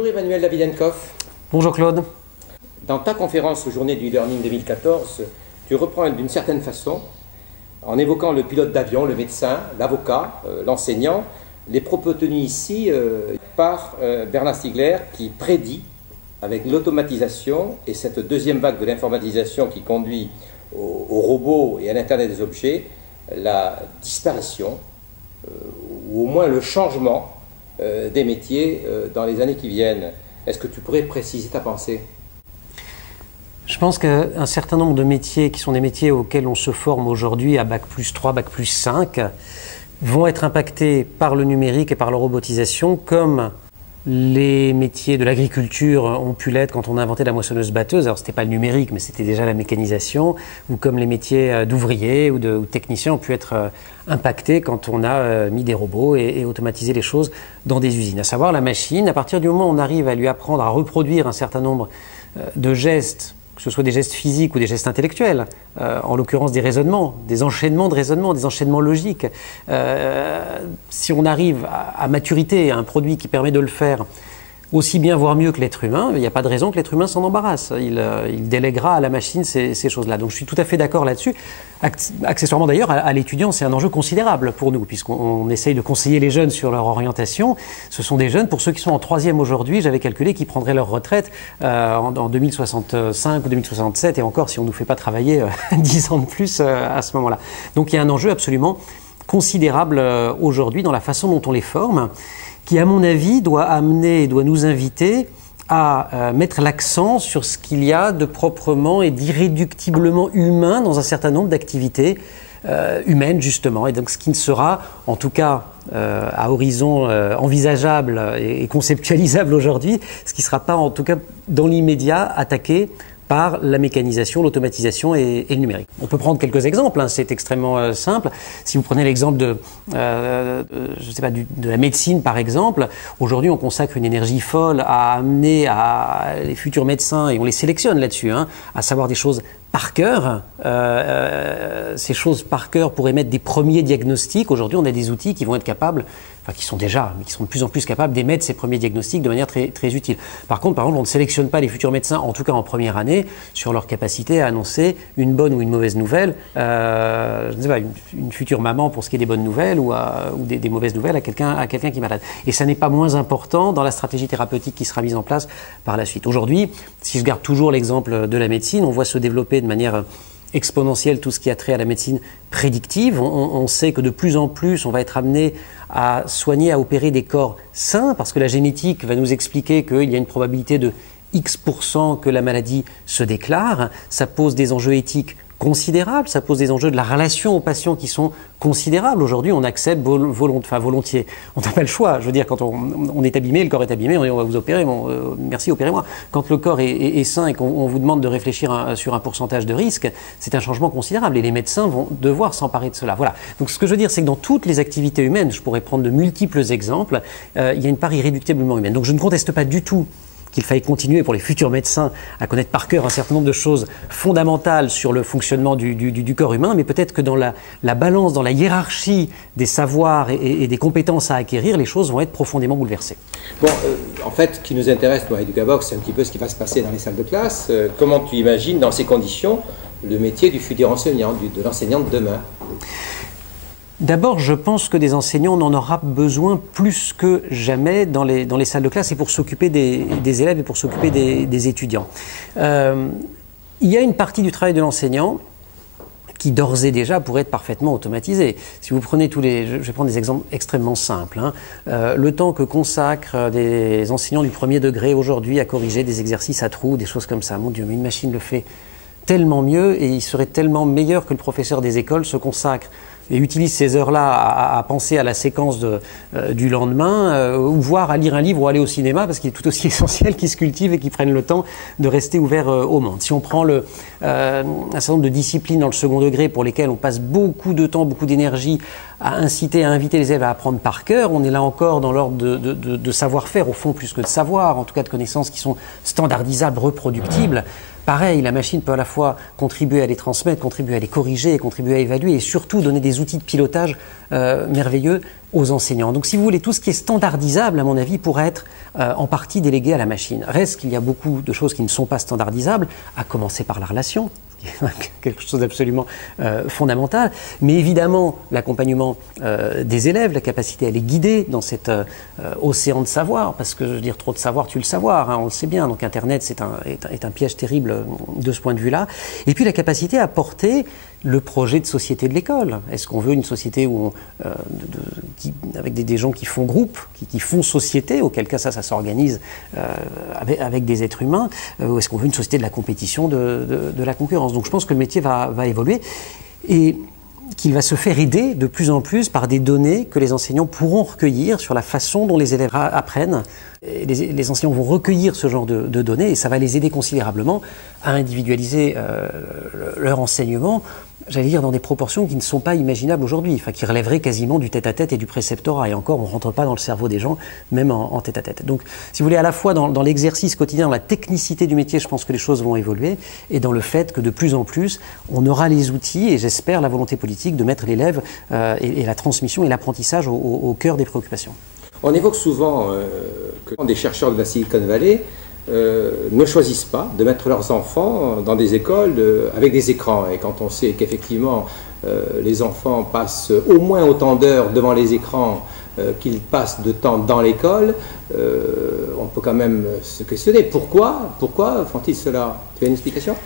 Bonjour Emmanuel Davidenkoff. Bonjour Claude. Dans ta conférence aux Journées du e-learning 2014, tu reprends d'une certaine façon, en évoquant le pilote d'avion, le médecin, l'avocat, l'enseignant, les propos tenus ici par Bernard Stiegler qui prédit, avec l'automatisation et cette deuxième vague de l'informatisation qui conduit aux robots et à l'Internet des objets, la disparition, ou au moins le changement des métiers dans les années qui viennent. Est-ce que tu pourrais préciser ta pensée ? Je pense qu'un certain nombre de métiers qui sont des métiers auxquels on se forme aujourd'hui à Bac+3, Bac+5 vont être impactés par le numérique et par la robotisation comme les métiers de l'agriculture ont pu l'être quand on a inventé la moissonneuse-batteuse. Alors, ce n'était pas le numérique, mais c'était déjà la mécanisation. Ou comme les métiers d'ouvriers ou de techniciens ont pu être impactés quand on a mis des robots et automatisé les choses dans des usines. À savoir, la machine, à partir du moment où on arrive à lui apprendre à reproduire un certain nombre de gestes, que ce soit des gestes physiques ou des gestes intellectuels, en l'occurrence des raisonnements, des enchaînements de raisonnements, des enchaînements logiques. Si on arrive à maturité, à un produit qui permet de le faire aussi bien, voire mieux que l'être humain, il n'y a pas de raison que l'être humain s'en embarrasse. Il déléguera à la machine ces choses-là. Donc je suis tout à fait d'accord là-dessus. Accessoirement d'ailleurs, à l'étudiant, c'est un enjeu considérable pour nous, puisqu'on essaye de conseiller les jeunes sur leur orientation. Ce sont des jeunes, pour ceux qui sont en troisième aujourd'hui, j'avais calculé qu'ils prendraient leur retraite en 2065 ou 2067, et encore si on ne nous fait pas travailler 10 ans de plus à ce moment-là. Donc il y a un enjeu absolument considérable aujourd'hui dans la façon dont on les forme, qui, à mon avis, doit amener et doit nous inviter à mettre l'accent sur ce qu'il y a de proprement et d'irréductiblement humain dans un certain nombre d'activités humaines, justement. Et donc, ce qui ne sera, en tout cas, à horizon envisageable et conceptualisable aujourd'hui, ce qui ne sera pas, en tout cas, dans l'immédiat, attaqué par la mécanisation, l'automatisation et le numérique. On peut prendre quelques exemples, hein, c'est extrêmement simple. Si vous prenez l'exemple de la médecine, par exemple, aujourd'hui on consacre une énergie folle à amener les futurs médecins, et on les sélectionne là-dessus, hein, à savoir des choses par cœur. Ces choses par cœur pour émettre des premiers diagnostics. Aujourd'hui, on a des outils qui vont être capables, enfin qui sont déjà, mais qui sont de plus en plus capables d'émettre ces premiers diagnostics de manière très, très utile. Par contre, on ne sélectionne pas les futurs médecins, en tout cas en première année, sur leur capacité à annoncer une bonne ou une mauvaise nouvelle, je ne sais pas, une future maman pour ce qui est des bonnes nouvelles ou des mauvaises nouvelles à quelqu'un qui est malade. Et ça n'est pas moins important dans la stratégie thérapeutique qui sera mise en place par la suite. Aujourd'hui, si je garde toujours l'exemple de la médecine, on voit se développer de manière exponentielle tout ce qui a trait à la médecine prédictive. On sait que de plus en plus, on va être amené à soigner, à opérer des corps sains, parce que la génétique va nous expliquer qu'il y a une probabilité de X% que la maladie se déclare. Ça pose des enjeux éthiques considérables, ça pose des enjeux de la relation aux patients qui sont considérables. Aujourd'hui, on accepte volontiers. On n'a pas le choix. Je veux dire, quand on est abîmé, le corps est abîmé, on va vous opérer, merci, opérez-moi. Quand le corps est sain et qu'on vous demande de réfléchir sur un pourcentage de risque, c'est un changement considérable et les médecins vont devoir s'emparer de cela. Voilà. Donc ce que je veux dire, c'est que dans toutes les activités humaines, je pourrais prendre de multiples exemples, il y a une part irréductiblement humaine. Donc je ne conteste pas du tout qu'il faille continuer pour les futurs médecins à connaître par cœur un certain nombre de choses fondamentales sur le fonctionnement du corps humain, mais peut-être que dans la balance, dans la hiérarchie des savoirs et des compétences à acquérir, les choses vont être profondément bouleversées. Bon, en fait, ce qui nous intéresse, nous, à Educavox, c'est un petit peu ce qui va se passer dans les salles de classe. Comment tu imagines, dans ces conditions, le métier du futur enseignant, de l'enseignant de demain ? D'abord, je pense que des enseignants, on en aura besoin plus que jamais dans les salles de classe et pour s'occuper des élèves et pour s'occuper des étudiants. Il y a une partie du travail de l'enseignant qui d'ores et déjà pourrait être parfaitement automatisée. Si vous prenez je vais prendre des exemples extrêmement simples, hein. Le temps que consacrent des enseignants du premier degré aujourd'hui à corriger des exercices à trous, des choses comme ça, mon Dieu, mais une machine le fait tellement mieux et il serait tellement meilleur que le professeur des écoles se consacre et utilise ces heures-là à penser à la séquence du lendemain, ou voire à lire un livre ou aller au cinéma, parce qu'il est tout aussi essentiel qu'ils se cultivent et qu'ils prennent le temps de rester ouverts au monde. Si on prend un certain nombre de disciplines dans le second degré pour lesquelles on passe beaucoup de temps, beaucoup d'énergie à inciter, à inviter les élèves à apprendre par cœur, on est là encore dans l'ordre de savoir-faire, au fond, plus que de savoir, en tout cas de connaissances qui sont standardisables, reproductibles. Pareil, la machine peut à la fois contribuer à les transmettre, contribuer à les corriger, contribuer à évaluer et surtout donner des outils de pilotage merveilleux aux enseignants. Donc si vous voulez, tout ce qui est standardisable, à mon avis, pourrait être en partie délégué à la machine. Reste qu'il y a beaucoup de choses qui ne sont pas standardisables, à commencer par la relation, quelque chose d'absolument fondamental, mais évidemment l'accompagnement des élèves, la capacité à les guider dans cet océan de savoir, parce que je veux dire, trop de savoir tue le savoir, hein, on le sait bien, donc Internet est un piège terrible de ce point de vue-là, et puis la capacité à porter le projet de société de l'école. Est-ce qu'on veut une société où avec des gens qui font groupe, qui font société, auquel cas ça s'organise avec des êtres humains, ou est-ce qu'on veut une société de la compétition, de la concurrence? Donc je pense que le métier va évoluer et qu'il va se faire aider de plus en plus par des données que les enseignants pourront recueillir sur la façon dont les élèves apprennent. Et les enseignants vont recueillir ce genre de données et ça va les aider considérablement à individualiser leur enseignement, j'allais dire dans des proportions qui ne sont pas imaginables aujourd'hui, enfin qui relèveraient quasiment du tête-à-tête et du préceptorat. Et encore, on ne rentre pas dans le cerveau des gens, même en tête-à-tête. Donc, si vous voulez, à la fois dans l'exercice quotidien, dans la technicité du métier, je pense que les choses vont évoluer, et dans le fait que de plus en plus, on aura les outils, et j'espère la volonté politique de mettre l'élève et la transmission et l'apprentissage au cœur des préoccupations. On évoque souvent que des chercheurs de la Silicon Valley ne choisissent pas de mettre leurs enfants dans des écoles avec des écrans. Et quand on sait qu'effectivement les enfants passent au moins autant d'heures devant les écrans qu'ils passent de temps dans l'école, on peut quand même se questionner. Pourquoi font-ils cela? Tu as une explication?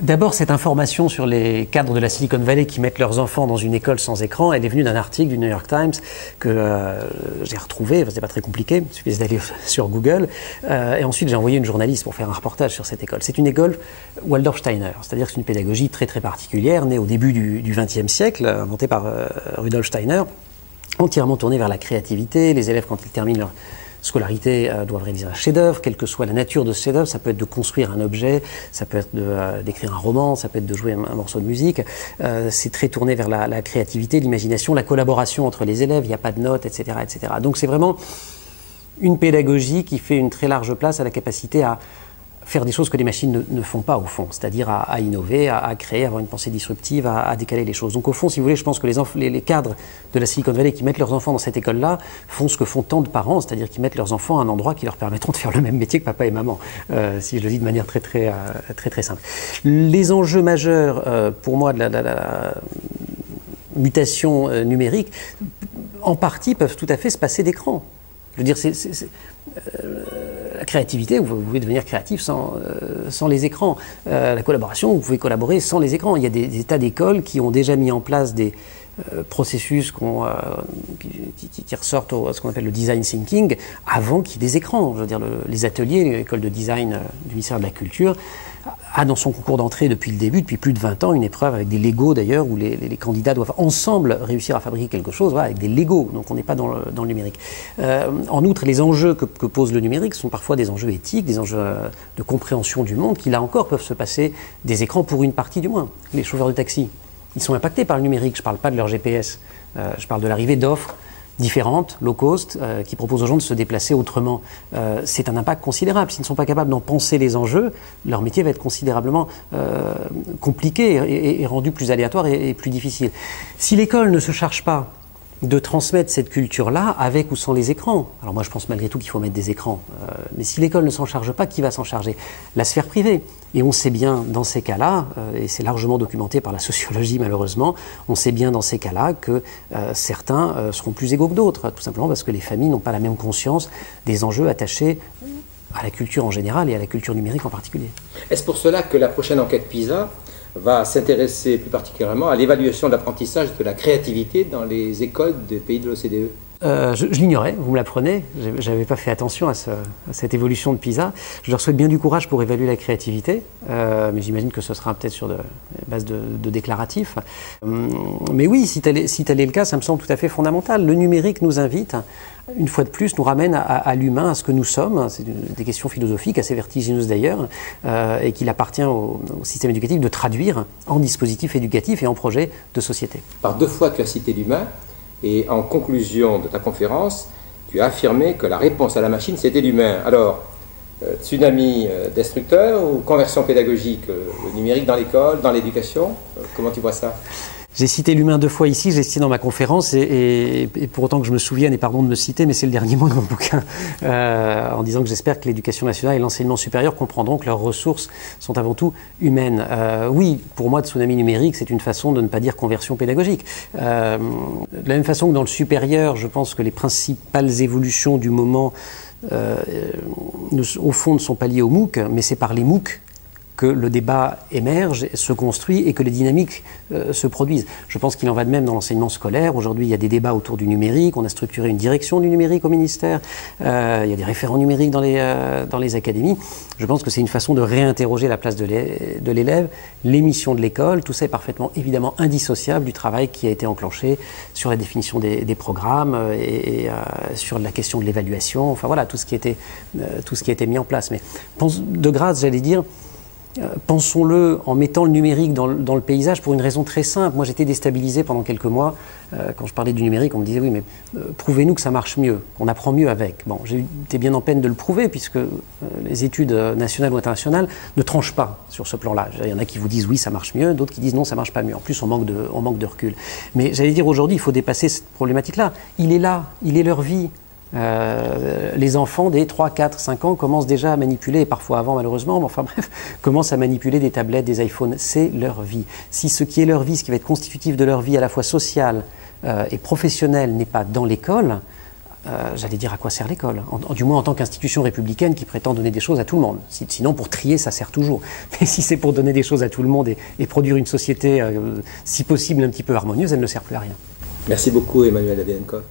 D'abord, cette information sur les cadres de la Silicon Valley qui mettent leurs enfants dans une école sans écran, elle est venue d'un article du New York Times que j'ai retrouvé, c'est pas très compliqué, il suffit d'aller sur Google, et ensuite j'ai envoyé une journaliste pour faire un reportage sur cette école. C'est une école Waldorf-Steiner, c'est-à-dire que c'est une pédagogie très très particulière, née au début du XXe siècle, inventée par Rudolf Steiner, entièrement tournée vers la créativité. Les élèves, quand ils terminent leur scolarité, doivent réaliser un chef-d'œuvre, quelle que soit la nature de ce chef-d'œuvre. Ça peut être de construire un objet, ça peut être d'écrire un roman, ça peut être de jouer un morceau de musique. C'est très tourné vers la créativité, l'imagination, la collaboration entre les élèves, il n'y a pas de notes, etc., etc. Donc c'est vraiment une pédagogie qui fait une très large place à la capacité à faire des choses que les machines ne font pas au fond, c'est-à-dire à innover, à créer, à avoir une pensée disruptive, à décaler les choses. Donc au fond, si vous voulez, je pense que les cadres de la Silicon Valley qui mettent leurs enfants dans cette école-là font ce que font tant de parents, c'est-à-dire qu'ils mettent leurs enfants à un endroit qui leur permettront de faire le même métier que papa et maman, si je le dis de manière très simple. Les enjeux majeurs pour moi de la mutation numérique, en partie peuvent tout à fait se passer d'écran. Je veux dire, la créativité, vous pouvez devenir créatif sans les écrans. La collaboration, vous pouvez collaborer sans les écrans. Il y a des tas d'écoles qui ont déjà mis en place des processus qui ressortent à ce qu'on appelle le design thinking avant qu'il y ait des écrans. Je veux dire, les ateliers, l'école de design du ministère de la Culture a dans son concours d'entrée depuis le début, depuis plus de 20 ans, une épreuve avec des Legos d'ailleurs, où les candidats doivent ensemble réussir à fabriquer quelque chose, voilà, avec des Legos, donc on n'est pas dans le numérique. En outre, les enjeux que pose le numérique sont parfois des enjeux éthiques, des enjeux de compréhension du monde, qui là encore peuvent se passer des écrans pour une partie du moins. Les chauffeurs de taxi, ils sont impactés par le numérique, je ne parle pas de leur GPS, je parle de l'arrivée d'offres différentes, low cost, qui proposent aux gens de se déplacer autrement. C'est un impact considérable. S'ils ne sont pas capables d'en penser les enjeux, leur métier va être considérablement compliqué et rendu plus aléatoire et plus difficile. Si l'école ne se charge pas de transmettre cette culture-là avec ou sans les écrans. Alors moi je pense malgré tout qu'il faut mettre des écrans, mais si l'école ne s'en charge pas, qui va s'en charger? La sphère privée. Et on sait bien dans ces cas-là, et c'est largement documenté par la sociologie malheureusement, on sait bien dans ces cas-là que certains seront plus égaux que d'autres, tout simplement parce que les familles n'ont pas la même conscience des enjeux attachés à la culture en général et à la culture numérique en particulier. Est-ce pour cela que la prochaine enquête PISA va s'intéresser plus particulièrement à l'évaluation de l'apprentissage de la créativité dans les écoles des pays de l'OCDE? Je l'ignorais, vous me l'apprenez, je n'avais pas fait attention à cette évolution de PISA. Je leur souhaite bien du courage pour évaluer la créativité, mais j'imagine que ce sera peut-être sur base de déclaratifs. Mais oui, si tel est le cas, ça me semble tout à fait fondamental. Le numérique nous invite, une fois de plus, nous ramène à l'humain, à ce que nous sommes. C'est des questions philosophiques, assez vertigineuses d'ailleurs, et qu'il appartient au système éducatif de traduire en dispositif éducatif et en projet de société. Par 2 fois, tu as cité l'humain. Et en conclusion de ta conférence, tu as affirmé que la réponse à la machine, c'était l'humain. Alors, Tsunami destructeur ou conversion pédagogique, le numérique dans l'école, dans l'éducation? Comment tu vois ça? J'ai cité l'humain 2 fois ici, j'ai cité dans ma conférence, et pour autant que je me souvienne, et pardon de me citer, mais c'est le dernier mot de mon bouquin, en disant que j'espère que l'éducation nationale et l'enseignement supérieur comprendront que leurs ressources sont avant tout humaines. Oui, pour moi, tsunami numérique, c'est une façon de ne pas dire conversion pédagogique. De la même façon que dans le supérieur, je pense que les principales évolutions du moment, au fond, ne sont pas liées aux MOOC, mais c'est par les MOOC que le débat émerge, se construit et que les dynamiques se produisent. Je pense qu'il en va de même dans l'enseignement scolaire. Aujourd'hui, il y a des débats autour du numérique. On a structuré une direction du numérique au ministère. Il y a des référents numériques dans les académies. Je pense que c'est une façon de réinterroger la place de l'élève, les missions de l'école. Tout ça est parfaitement, évidemment, indissociable du travail qui a été enclenché sur la définition des programmes et sur la question de l'évaluation. Enfin voilà, tout ce qui a été mis en place. Mais de grâce, j'allais dire, pensons-le en mettant le numérique dans le paysage pour une raison très simple. Moi, j'étais déstabilisé pendant quelques mois. Quand je parlais du numérique, on me disait « oui, mais prouvez-nous que ça marche mieux, qu'on apprend mieux avec ». Bon, j'étais bien en peine de le prouver puisque les études nationales ou internationales ne tranchent pas sur ce plan-là. Il y en a qui vous disent « oui, ça marche mieux », d'autres qui disent « non, ça marche pas mieux ». En plus, on manque de recul. Mais j'allais dire aujourd'hui, il faut dépasser cette problématique-là. Il est là, il est leur vie. Les enfants dès 3, 4, 5 ans commencent déjà à manipuler, et parfois avant malheureusement, mais enfin bref, commencent à manipuler des tablettes, des iPhones. C'est leur vie. Si ce qui est leur vie, ce qui va être constitutif de leur vie à la fois sociale et professionnelle n'est pas dans l'école, j'allais dire à quoi sert l'école, du moins en tant qu'institution républicaine qui prétend donner des choses à tout le monde. Sinon pour trier ça sert toujours. Mais si c'est pour donner des choses à tout le monde et produire une société si possible un petit peu harmonieuse, elle ne sert plus à rien. Merci beaucoup Emmanuel Aviankov.